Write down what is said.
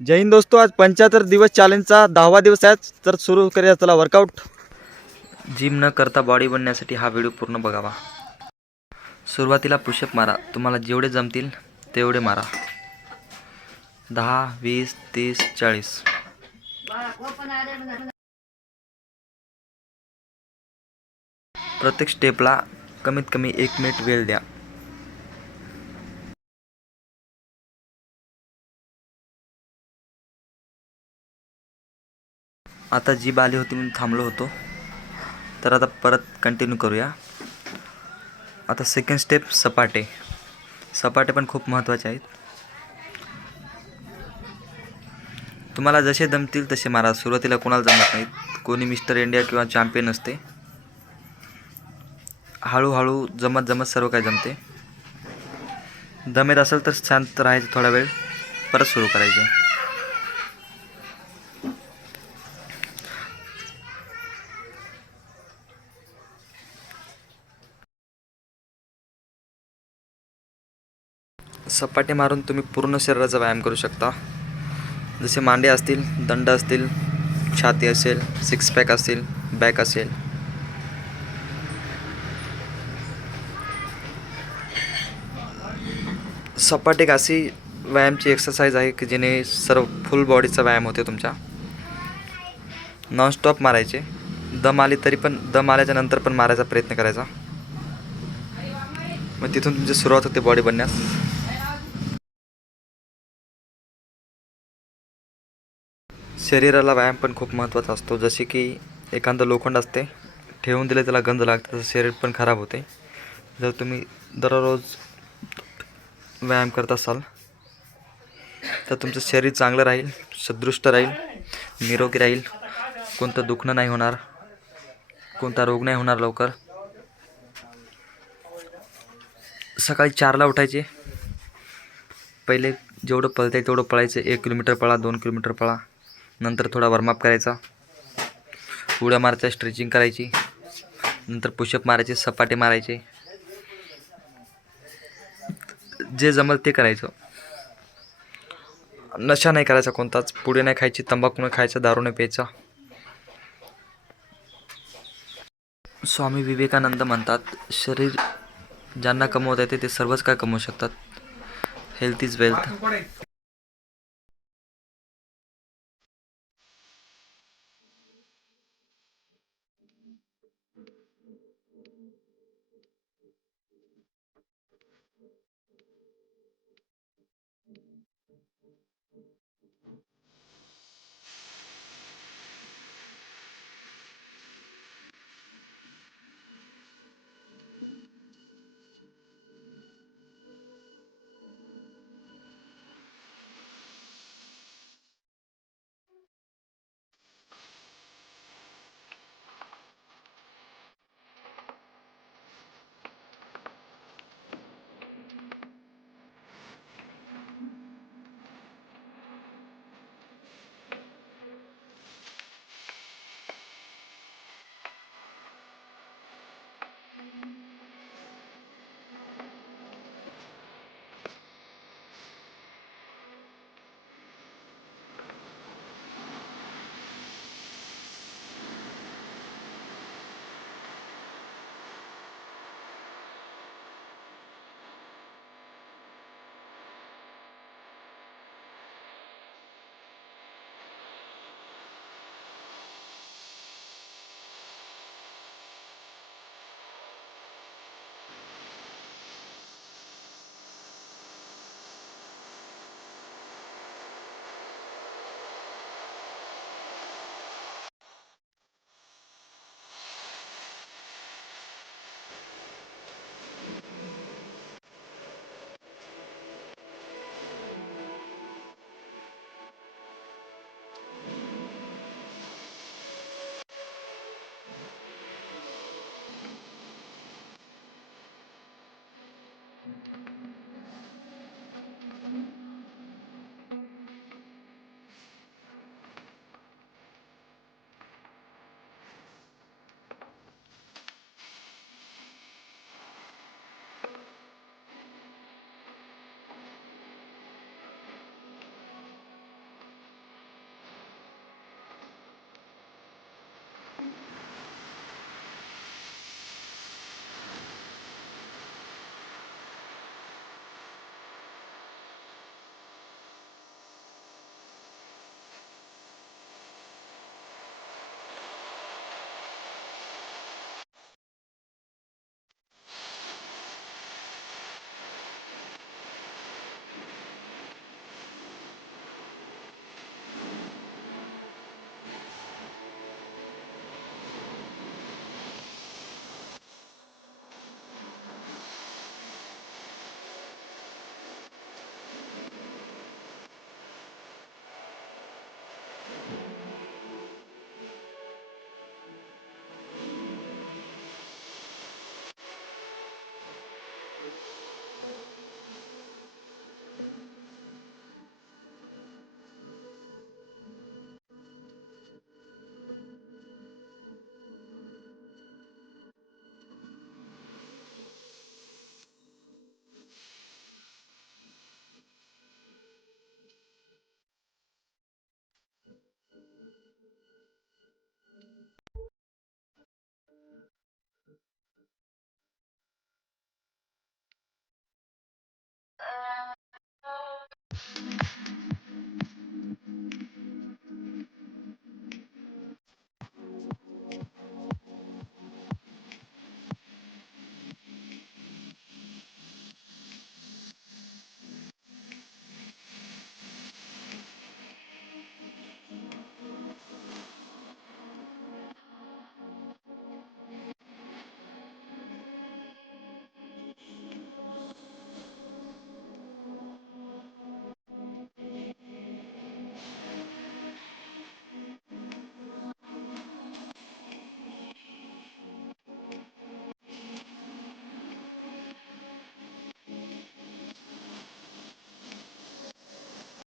जय हिंद दोस्तों, आज 75 दिवस चॅलेंजचा 10वा दिवस आहे. तर सुरू करूया चला वर्कआउट. जिम न करता बॉडी बनण्यासाठी हा व्हिडिओ पूर्ण बघावा. सुरुवातीला पुशअप मारा. तुम्हाला जेवढे जमतील तेवढे मारा. 10, 20, 30, 40. प्रत्येक स्टेपला कमीत कमी 1 मिनिट वेळ द्या. आता जीभ आली होती म्हणून थांबलो होतो, तर आता परत कंटिन्यू करूया. आता सेकंड स्टेप सपाटे. सपाटे पण खूप महत्त्वाचे आहेत. तुम्हाला जसे जमतील तसे मारा. सुरुवातीला कोणाला जमत नाहीत, कोणी मिस्टर इंडिया किंवा चॅम्पियन असते. हळूहळू जमत जमत सर्व काही जमते. दम येत असेल तर शांत राहायचं थोडा वेळ, परत सुरू करायचे. सपाटे मारून तुम्ही पूर्ण शरीराचा व्यायाम करू शकता. जसे मांडे असतील, दंड असतील, छाती असेल, सिक्स पॅक असेल, बॅक असेल. सपाट एक अशी व्यायामची एक्सरसाइज आहे की जेणे सर्व फुल बॉडीचा व्यायाम होते तुमच्या. नॉनस्टॉप मारायचे. दम आली तरी पण, दम आल्याच्या नंतर पण मारायचा प्रयत्न करायचा. मग तिथून तुमची सुरुवात होते बॉडी बनण्यास. शरीराला व्यायाम पण खूप महत्त्वाचा असतो. जसे की एखादं लोखंड असते, ठेवून दिले त्याला गंज लागते, तसं शरीर पण खराब होते. जर तुम्ही दररोज व्यायाम करत असाल तर तुमचं शरीर चांगलं राहील, सदृष्ट राहील, निरोगी राहील. कोणतं दुखणं नाही होणार, कोणता रोग नाही होणार लवकर. सकाळी 4ला उठायचे. पहिले जेवढं पळता येईल तेवढं पळायचं. 1 किलोमीटर पळा, 2 किलोमीटर पळा. नंतर थोडा वॉर्मअप करायचा, उड्या मारायच्या, स्ट्रेचिंग करायची. नंतर पुशअप मारायचे, सपाटे मारायचे. जे जमल ते करायचं. नशा नाही करायचा कोणताच. पुढे नाही खायची, तंबाखू नाही खायचा, दारू नाही प्यायचा. स्वामी विवेकानंद म्हणतात, शरीर ज्यांना कमवता येते ते सर्वच काय कमवू शकतात. Health is wealth.